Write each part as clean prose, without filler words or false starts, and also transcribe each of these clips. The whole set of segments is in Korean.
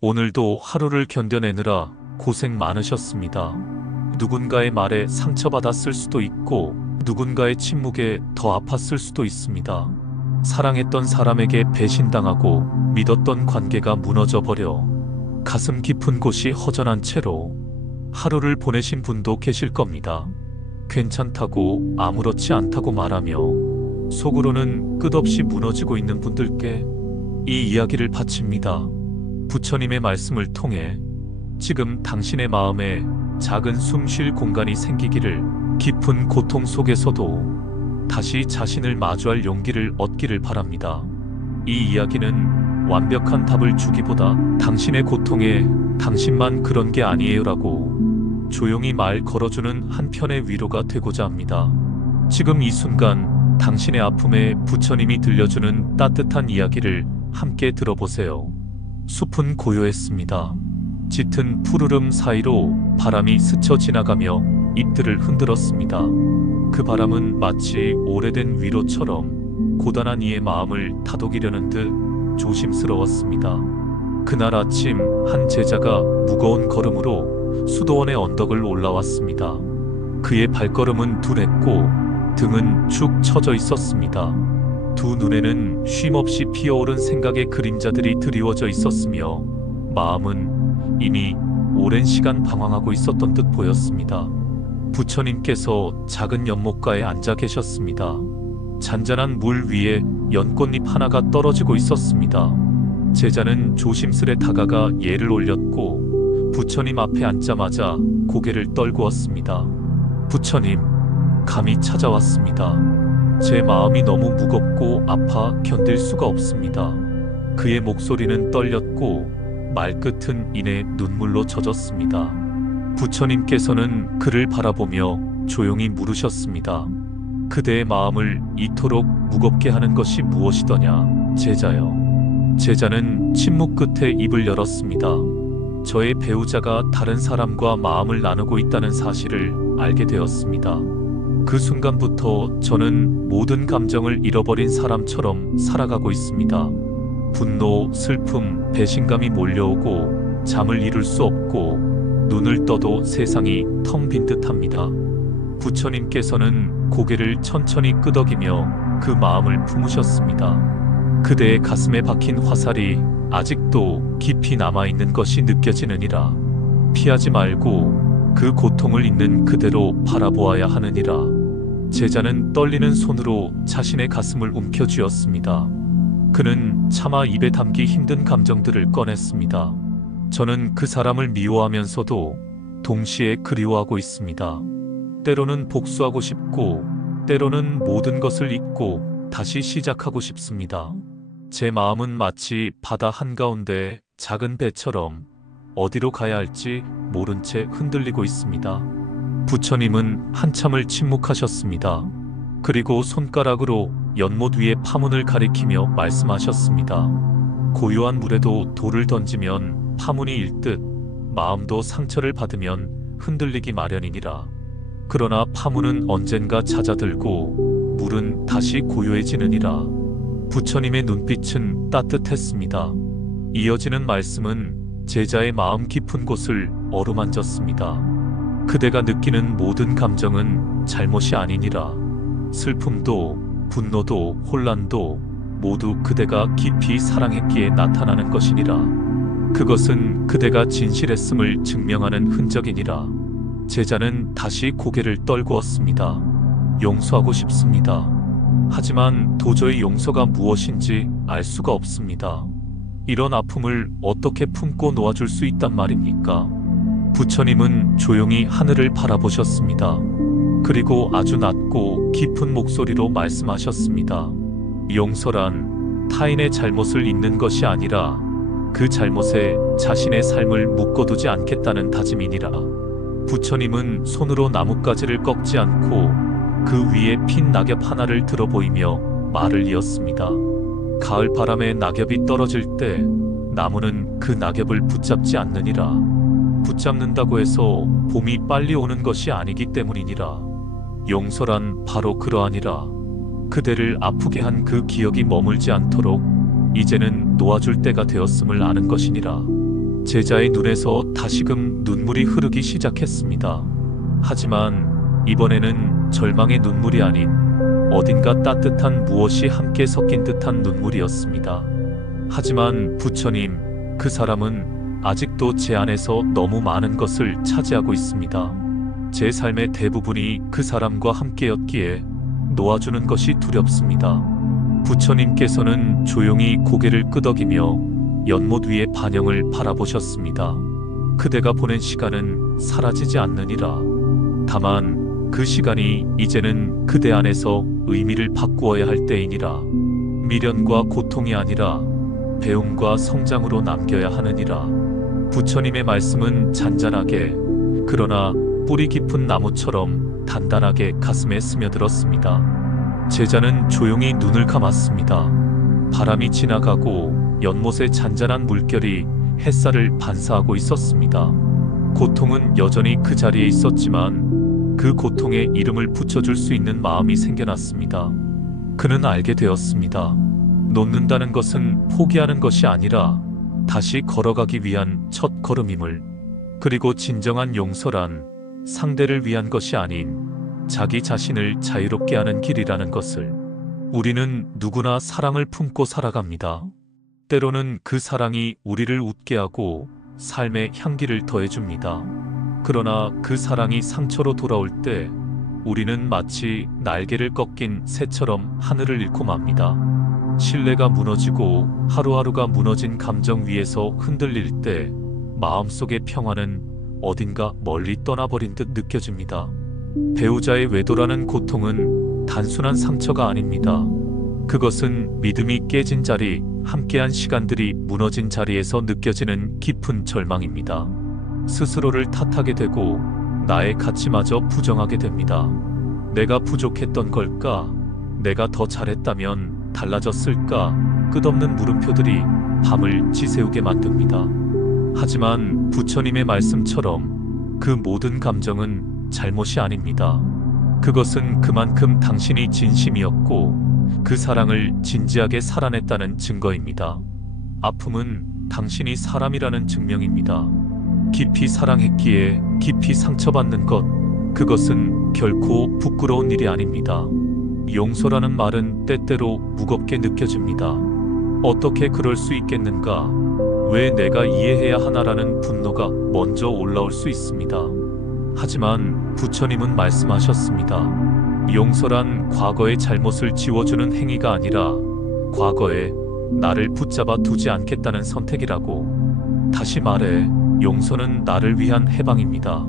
오늘도 하루를 견뎌내느라 고생 많으셨습니다. 누군가의 말에 상처받았을 수도 있고 누군가의 침묵에 더 아팠을 수도 있습니다. 사랑했던 사람에게 배신당하고 믿었던 관계가 무너져버려 가슴 깊은 곳이 허전한 채로 하루를 보내신 분도 계실 겁니다. 괜찮다고 아무렇지 않다고 말하며 속으로는 끝없이 무너지고 있는 분들께 이 이야기를 바칩니다. 부처님의 말씀을 통해 지금 당신의 마음에 작은 숨 쉴 공간이 생기기를, 깊은 고통 속에서도 다시 자신을 마주할 용기를 얻기를 바랍니다. 이 이야기는 완벽한 답을 주기보다 당신의 고통에 당신만 그런 게 아니에요라고 조용히 말 걸어주는 한편의 위로가 되고자 합니다. 지금 이 순간 당신의 아픔에 부처님이 들려주는 따뜻한 이야기를 함께 들어보세요. 숲은 고요했습니다. 짙은 푸르름 사이로 바람이 스쳐 지나가며 잎들을 흔들었습니다. 그 바람은 마치 오래된 위로처럼 고단한 이의 마음을 다독이려는 듯 조심스러웠습니다. 그날 아침 한 제자가 무거운 걸음으로 수도원의 언덕을 올라왔습니다. 그의 발걸음은 둔했고 등은 축 처져 있었습니다. 두 눈에는 쉼없이 피어오른 생각의 그림자들이 드리워져 있었으며 마음은 이미 오랜 시간 방황하고 있었던 듯 보였습니다. 부처님께서 작은 연못가에 앉아 계셨습니다. 잔잔한 물 위에 연꽃잎 하나가 떨어지고 있었습니다. 제자는 조심스레 다가가 예를 올렸고 부처님 앞에 앉자마자 고개를 떨구었습니다. 부처님, 감이 찾아왔습니다. 제 마음이 너무 무겁고 아파 견딜 수가 없습니다. 그의 목소리는 떨렸고 말끝은 이내 눈물로 젖었습니다. 부처님께서는 그를 바라보며 조용히 물으셨습니다. 그대의 마음을 이토록 무겁게 하는 것이 무엇이더냐, 제자여. 제자는 침묵 끝에 입을 열었습니다. 저의 배우자가 다른 사람과 마음을 나누고 있다는 사실을 알게 되었습니다. 그 순간부터 저는 모든 감정을 잃어버린 사람처럼 살아가고 있습니다. 분노, 슬픔, 배신감이 몰려오고 잠을 이룰 수 없고 눈을 떠도 세상이 텅 빈 듯합니다. 부처님께서는 고개를 천천히 끄덕이며 그 마음을 품으셨습니다. 그대의 가슴에 박힌 화살이 아직도 깊이 남아있는 것이 느껴지느니라. 피하지 말고 그 고통을 있는 그대로 바라보아야 하느니라. 제자는 떨리는 손으로 자신의 가슴을 움켜쥐었습니다. 그는 차마 입에 담기 힘든 감정들을 꺼냈습니다. 저는 그 사람을 미워하면서도 동시에 그리워하고 있습니다. 때로는 복수하고 싶고 때로는 모든 것을 잊고 다시 시작하고 싶습니다. 제 마음은 마치 바다 한가운데 작은 배처럼 어디로 가야 할지 모른 채 흔들리고 있습니다. 부처님은 한참을 침묵하셨습니다. 그리고 손가락으로 연못 위의 파문을 가리키며 말씀하셨습니다. 고요한 물에도 돌을 던지면 파문이 일듯 마음도 상처를 받으면 흔들리기 마련이니라. 그러나 파문은 언젠가 잦아들고 물은 다시 고요해지느니라. 부처님의 눈빛은 따뜻했습니다. 이어지는 말씀은 제자의 마음 깊은 곳을 어루만졌습니다. 그대가 느끼는 모든 감정은 잘못이 아니니라. 슬픔도 분노도 혼란도 모두 그대가 깊이 사랑했기에 나타나는 것이니라. 그것은 그대가 진실했음을 증명하는 흔적이니라. 제자는 다시 고개를 떨구었습니다. 용서하고 싶습니다. 하지만 도저히 용서가 무엇인지 알 수가 없습니다. 이런 아픔을 어떻게 품고 놓아줄 수 있단 말입니까? 부처님은 조용히 하늘을 바라보셨습니다. 그리고 아주 낮고 깊은 목소리로 말씀하셨습니다. 용서란 타인의 잘못을 잊는 것이 아니라 그 잘못에 자신의 삶을 묶어두지 않겠다는 다짐이니라. 부처님은 손으로 나뭇가지를 꺾지 않고 그 위에 핀 낙엽 하나를 들어 보이며 말을 이었습니다. 가을 바람에 낙엽이 떨어질 때 나무는 그 낙엽을 붙잡지 않느니라. 붙잡는다고 해서 봄이 빨리 오는 것이 아니기 때문이니라. 용서란 바로 그러하니라. 그대를 아프게 한 그 기억이 머물지 않도록 이제는 놓아줄 때가 되었음을 아는 것이니라. 제자의 눈에서 다시금 눈물이 흐르기 시작했습니다. 하지만 이번에는 절망의 눈물이 아닌 어딘가 따뜻한 무엇이 함께 섞인 듯한 눈물이었습니다. 하지만 부처님, 그 사람은 아직도 제 안에서 너무 많은 것을 차지하고 있습니다. 제 삶의 대부분이 그 사람과 함께였기에 놓아주는 것이 두렵습니다. 부처님께서는 조용히 고개를 끄덕이며 연못 위의 반영을 바라보셨습니다. 그대가 보낸 시간은 사라지지 않느니라. 다만 그 시간이 이제는 그대 안에서 의미를 바꾸어야 할 때이니라. 미련과 고통이 아니라 배움과 성장으로 남겨야 하느니라. 부처님의 말씀은 잔잔하게, 그러나 뿌리 깊은 나무처럼 단단하게 가슴에 스며들었습니다. 제자는 조용히 눈을 감았습니다. 바람이 지나가고 연못의 잔잔한 물결이 햇살을 반사하고 있었습니다. 고통은 여전히 그 자리에 있었지만 그 고통에 이름을 붙여줄 수 있는 마음이 생겨났습니다. 그는 알게 되었습니다. 놓는다는 것은 포기하는 것이 아니라 다시 걸어가기 위한 첫 걸음임을. 그리고 진정한 용서란 상대를 위한 것이 아닌 자기 자신을 자유롭게 하는 길이라는 것을. 우리는 누구나 사랑을 품고 살아갑니다. 때로는 그 사랑이 우리를 웃게 하고 삶의 향기를 더해줍니다. 그러나 그 사랑이 상처로 돌아올 때 우리는 마치 날개를 꺾인 새처럼 하늘을 잃고 맙니다. 신뢰가 무너지고 하루하루가 무너진 감정 위에서 흔들릴 때 마음속의 평화는 어딘가 멀리 떠나버린 듯 느껴집니다. 배우자의 외도라는 고통은 단순한 상처가 아닙니다. 그것은 믿음이 깨진 자리, 함께한 시간들이 무너진 자리에서 느껴지는 깊은 절망입니다. 스스로를 탓하게 되고 나의 가치마저 부정하게 됩니다. 내가 부족했던 걸까? 내가 더 잘했다면 달라졌을까? 끝없는 물음표들이 밤을 지새우게 만듭니다. 하지만 부처님의 말씀처럼 그 모든 감정은 잘못이 아닙니다. 그것은 그만큼 당신이 진심이었고 그 사랑을 진지하게 살아냈다는 증거입니다. 아픔은 당신이 사람이라는 증명입니다. 깊이 사랑했기에 깊이 상처받는 것, 그것은 결코 부끄러운 일이 아닙니다. 용서라는 말은 때때로 무겁게 느껴집니다. 어떻게 그럴 수 있겠는가? 왜 내가 이해해야 하나라는 분노가 먼저 올라올 수 있습니다. 하지만 부처님은 말씀하셨습니다. 용서란 과거의 잘못을 지워주는 행위가 아니라 과거에 나를 붙잡아 두지 않겠다는 선택이라고. 다시 말해, 용서는 나를 위한 해방입니다.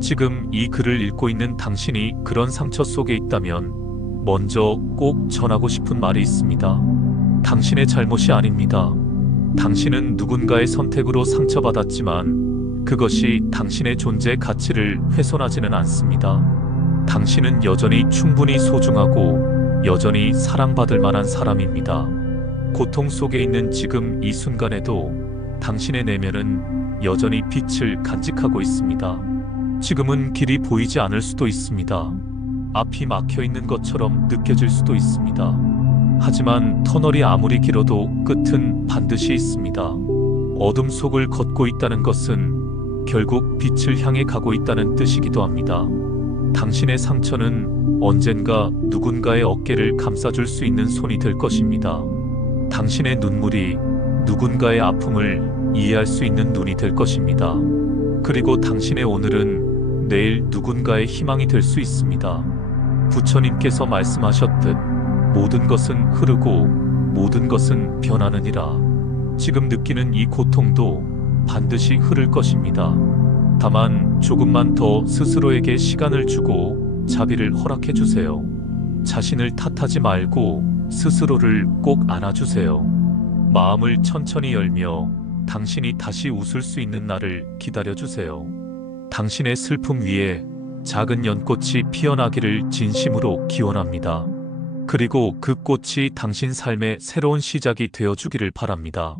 지금 이 글을 읽고 있는 당신이 그런 상처 속에 있다면 먼저 꼭 전하고 싶은 말이 있습니다. 당신의 잘못이 아닙니다. 당신은 누군가의 선택으로 상처받았지만 그것이 당신의 존재의 가치를 훼손하지는 않습니다. 당신은 여전히 충분히 소중하고 여전히 사랑받을 만한 사람입니다. 고통 속에 있는 지금 이 순간에도 당신의 내면은 여전히 빛을 간직하고 있습니다. 지금은 길이 보이지 않을 수도 있습니다. 앞이 막혀 있는 것처럼 느껴질 수도 있습니다. 하지만 터널이 아무리 길어도 끝은 반드시 있습니다. 어둠 속을 걷고 있다는 것은 결국 빛을 향해 가고 있다는 뜻이기도 합니다. 당신의 상처는 언젠가 누군가의 어깨를 감싸줄 수 있는 손이 될 것입니다. 당신의 눈물이 누군가의 아픔을 이해할 수 있는 눈이 될 것입니다. 그리고 당신의 오늘은 내일 누군가의 희망이 될 수 있습니다. 부처님께서 말씀하셨듯 모든 것은 흐르고 모든 것은 변하느니라. 지금 느끼는 이 고통도 반드시 흐를 것입니다. 다만 조금만 더 스스로에게 시간을 주고 자비를 허락해 주세요. 자신을 탓하지 말고 스스로를 꼭 안아주세요. 마음을 천천히 열며 당신이 다시 웃을 수 있는 날을 기다려주세요. 당신의 슬픔 위에 작은 연꽃이 피어나기를 진심으로 기원합니다. 그리고 그 꽃이 당신 삶의 새로운 시작이 되어주기를 바랍니다.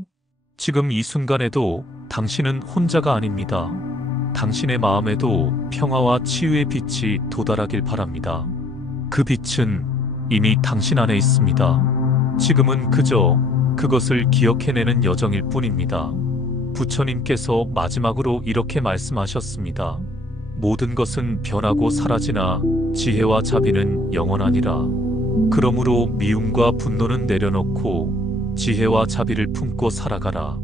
지금 이 순간에도 당신은 혼자가 아닙니다. 당신의 마음에도 평화와 치유의 빛이 도달하길 바랍니다. 그 빛은 이미 당신 안에 있습니다. 지금은 그저 그것을 기억해내는 여정일 뿐입니다. 부처님께서 마지막으로 이렇게 말씀하셨습니다. 모든 것은 변하고 사라지나 지혜와 자비는 영원하니라. 그러므로 미움과 분노는 내려놓고 지혜와 자비를 품고 살아가라.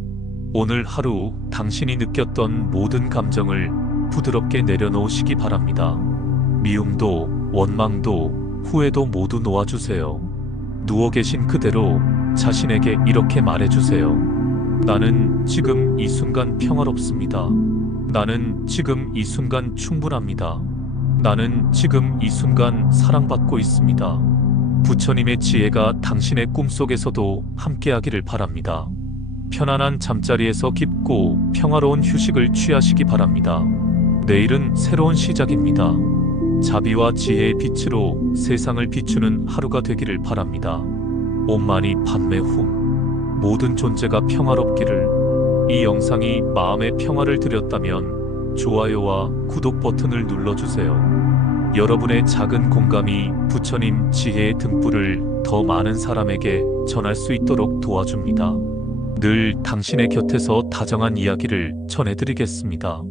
오늘 하루 당신이 느꼈던 모든 감정을 부드럽게 내려놓으시기 바랍니다. 미움도 원망도 후회도 모두 놓아주세요. 누워 계신 그대로 자신에게 이렇게 말해주세요. 나는 지금 이 순간 평화롭습니다. 나는 지금 이 순간 충분합니다. 나는 지금 이 순간 사랑받고 있습니다. 부처님의 지혜가 당신의 꿈속에서도 함께하기를 바랍니다. 편안한 잠자리에서 깊고 평화로운 휴식을 취하시기 바랍니다. 내일은 새로운 시작입니다. 자비와 지혜의 빛으로 세상을 비추는 하루가 되기를 바랍니다. 옴마니 padme hum. 모든 존재가 평화롭기를. 이 영상이 마음의 평화를 드렸다면 좋아요와 구독 버튼을 눌러주세요. 여러분의 작은 공감이 부처님 지혜의 등불을 더 많은 사람에게 전할 수 있도록 도와줍니다. 늘 당신의 곁에서 다정한 이야기를 전해드리겠습니다.